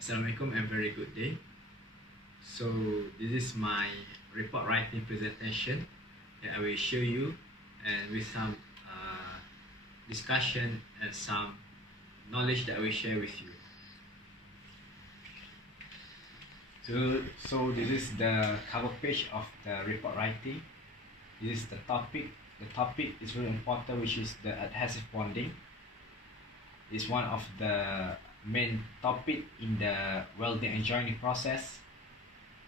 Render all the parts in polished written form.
Assalamualaikum and very good day. So this is my report writing presentation that I will show you, and with some discussion and some knowledge that I will share with you. So this is the cover page of the report writing. This is the topic. The topic is very important, which is the adhesive bonding. It's one of the main topic in the welding and joining process.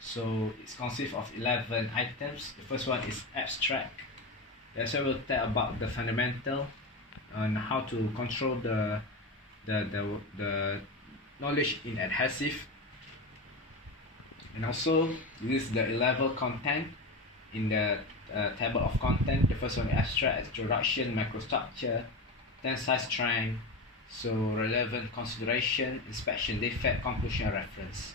So it consists of 11 items. The first one is abstract. That's why we'll tell about the fundamental and how to control the knowledge in adhesive. And also this is the 11 content in the table of content. The first one is abstract, introduction, microstructure, tensile strength, so relevant consideration, inspection defect, conclusion, reference.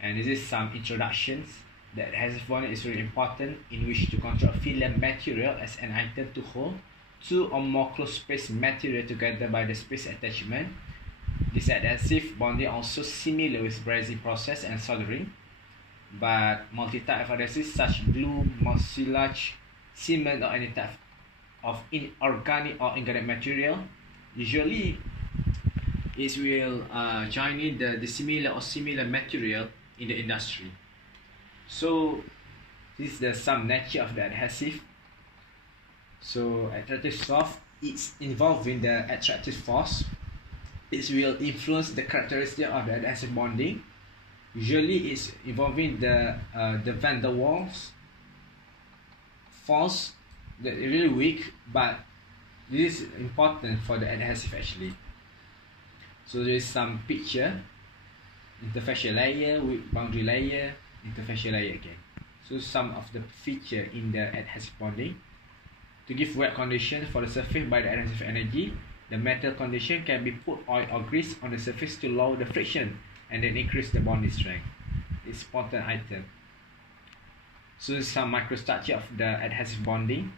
And this is some introductions. The adhesive bonding is really important, in which to control a film material as an item to hold two or more close space material together by the space attachment. This adhesive bonding also similar with brazing process and soldering, but multi-type of adhesives such glue, mucilage, cement, or any type of inorganic or organic material, usually it will join in the similar or similar material in the industry. So this is the some nature of the adhesive. So attractive soft, it's involving the attractive force. It will influence the characteristic of the adhesive bonding. Usually it's involving the van der Waals force that is really weak, but this is important for the adhesive actually. So there is some picture, interfacial layer with boundary layer, interfacial layer again. So some of the feature in the adhesive bonding. To give wet condition for the surface by the adhesive energy, the metal condition can be put oil or grease on the surface to lower the friction and then increase the bonding strength. It's important item. So some microstructure of the adhesive bonding.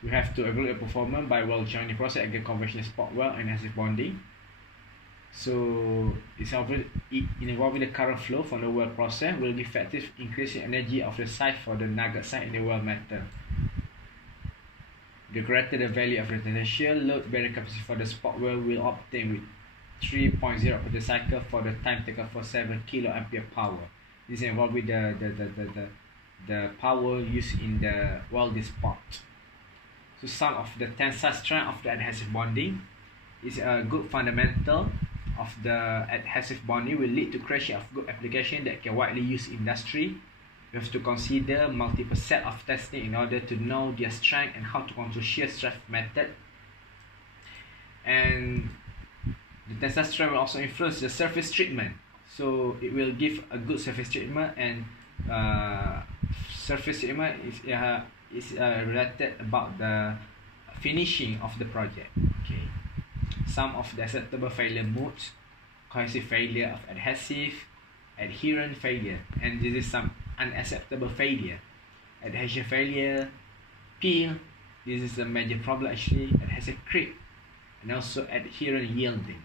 We have to evaluate performance by weld joining process against conventional spot weld and adhesive bonding. So it's involving the current flow from the weld process will be effective increasing energy of the size for the nugget size in the weld metal. The greater the value of the potential load bearing capacity for the spot weld will obtain with 3.0 per cycle for the time taken for 7 kA power. This involves with the power used in the welding spot. So some of the tensile strength of the adhesive bonding is a good fundamental of the adhesive bonding will lead to creation of good application that can widely use in industry. You have to consider multiple set of testing in order to know their strength and how to control shear strength method. And the tensile strength will also influence the surface treatment. So it will give a good surface treatment, and surface treatment is related about the finishing of the project. Okay. Some of the acceptable failure modes: cohesive failure of adhesive, adherent failure, and this is some unacceptable failure. Adhesion failure, peel, this is a major problem actually. Adhesive creep, and also adherent yielding.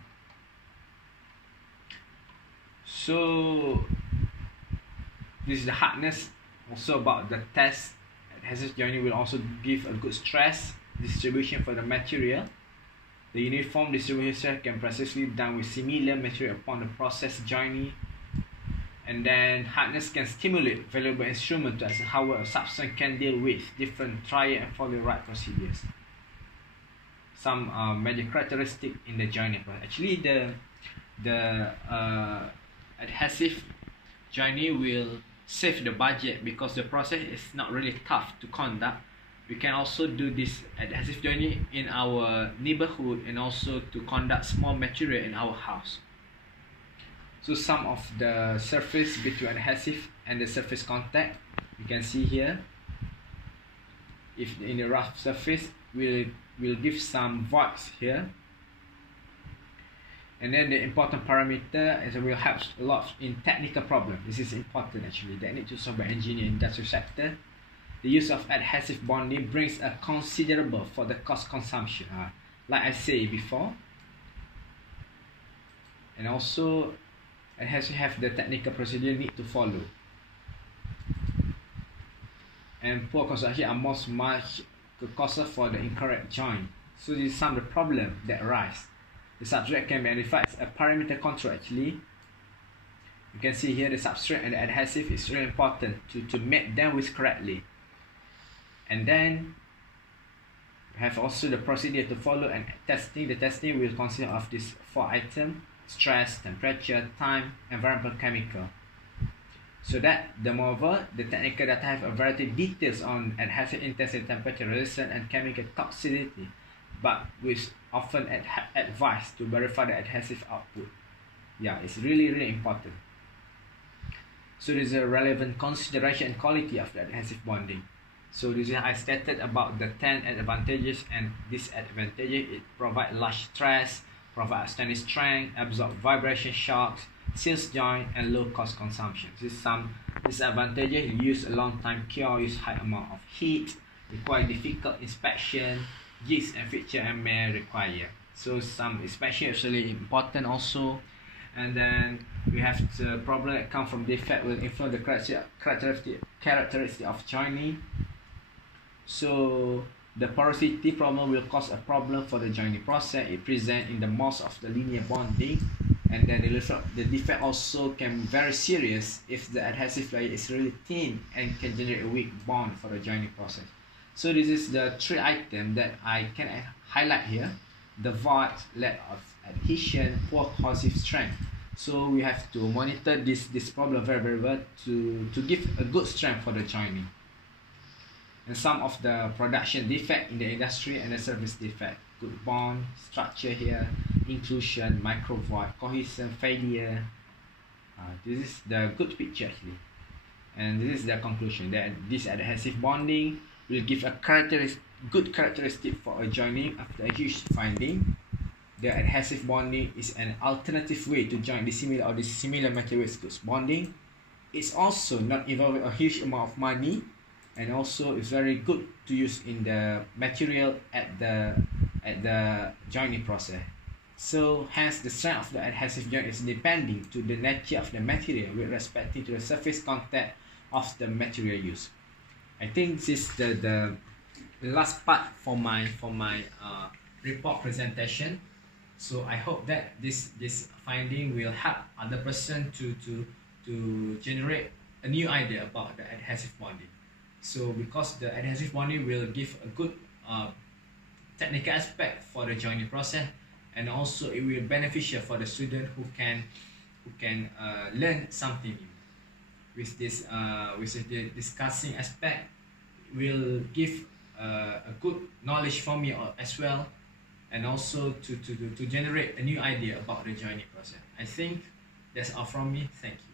So this is the hardness. Also about the test, adhesive joining will also give a good stress distribution for the material. The uniform distribution can precisely done with similar material upon the process joining. And then hardness can stimulate valuable instrument as how a substance can deal with different trial and follow right procedures. Some major characteristic in the joining. Actually, the adhesive joining will save the budget because the process is not really tough to conduct. We can also do this adhesive joining in our neighborhood and also to conduct small material in our house. So some of the surface between adhesive and the surface contact, you can see here. If in the rough surface, we'll give some voids here. And then the important parameter is will help a lot in technical problem. This is important actually that need to solve by engineer industrial sector. The use of adhesive bonding brings a considerable for the cost consumption. Like I say before, and also it has to have the technical procedure need to follow. And poor construction are most much causes for the incorrect joint. So this is some of the problem that arise. The substrate can be identified as a parameter control actually. You can see here the substrate and the adhesive is really important to make them with correctly. And then we have also the procedure to follow and testing. The testing will consist of these 4 items: stress, temperature, time, environmental, chemical. So that the moreover, the technical data have a variety of details on adhesive intensity, temperature, resistance, and chemical toxicity, but which often advised to verify the adhesive output. Yeah, it's really important. So there's a relevant consideration and quality of the adhesive bonding. So this is I stated about the 10 advantages and disadvantages. It provides large stress, provides outstanding strength, absorb vibration shocks, seals joint, and low cost consumption. This is some disadvantages. Use a long time cure, use high amount of heat, require difficult inspection, jigs and fixture and may require. So some inspection is really important also. And then we have the problem that come from defect will influence the characteristic of joining. So the porosity problem will cause a problem for the joining process. It presents in the most of the linear bonding, and then the defect also can be very serious if the adhesive layer is really thin and can generate a weak bond for the joining process. So this is the 3 items that I can highlight here: the void, lack of adhesion, poor cohesive strength. So we have to monitor this problem very well to give a good strength for the joining. And some of the production defect in the industry and the service defect: good bond, structure here, inclusion, micro void, cohesion failure. This is the good picture actually. And this is the conclusion that this adhesive bonding will give a good characteristic for a joining after a huge finding. The adhesive bonding is an alternative way to join dissimilar or dissimilar materials with bonding. It's also not involving a huge amount of money, and also it's very good to use in the material at the joining process. So hence the strength of the adhesive joint is depending to the nature of the material with respect to the surface contact of the material used. I think this is the last part for my report presentation. So I hope that this finding will help other person to generate a new idea about the adhesive bonding. So because the adhesive bonding will give a good technical aspect for the joining process, and also it will be beneficial for the student who can learn something new. With this the discussing aspect will give a good knowledge for me as well, and also to generate a new idea about the joining process. I think that's all from me. Thank you.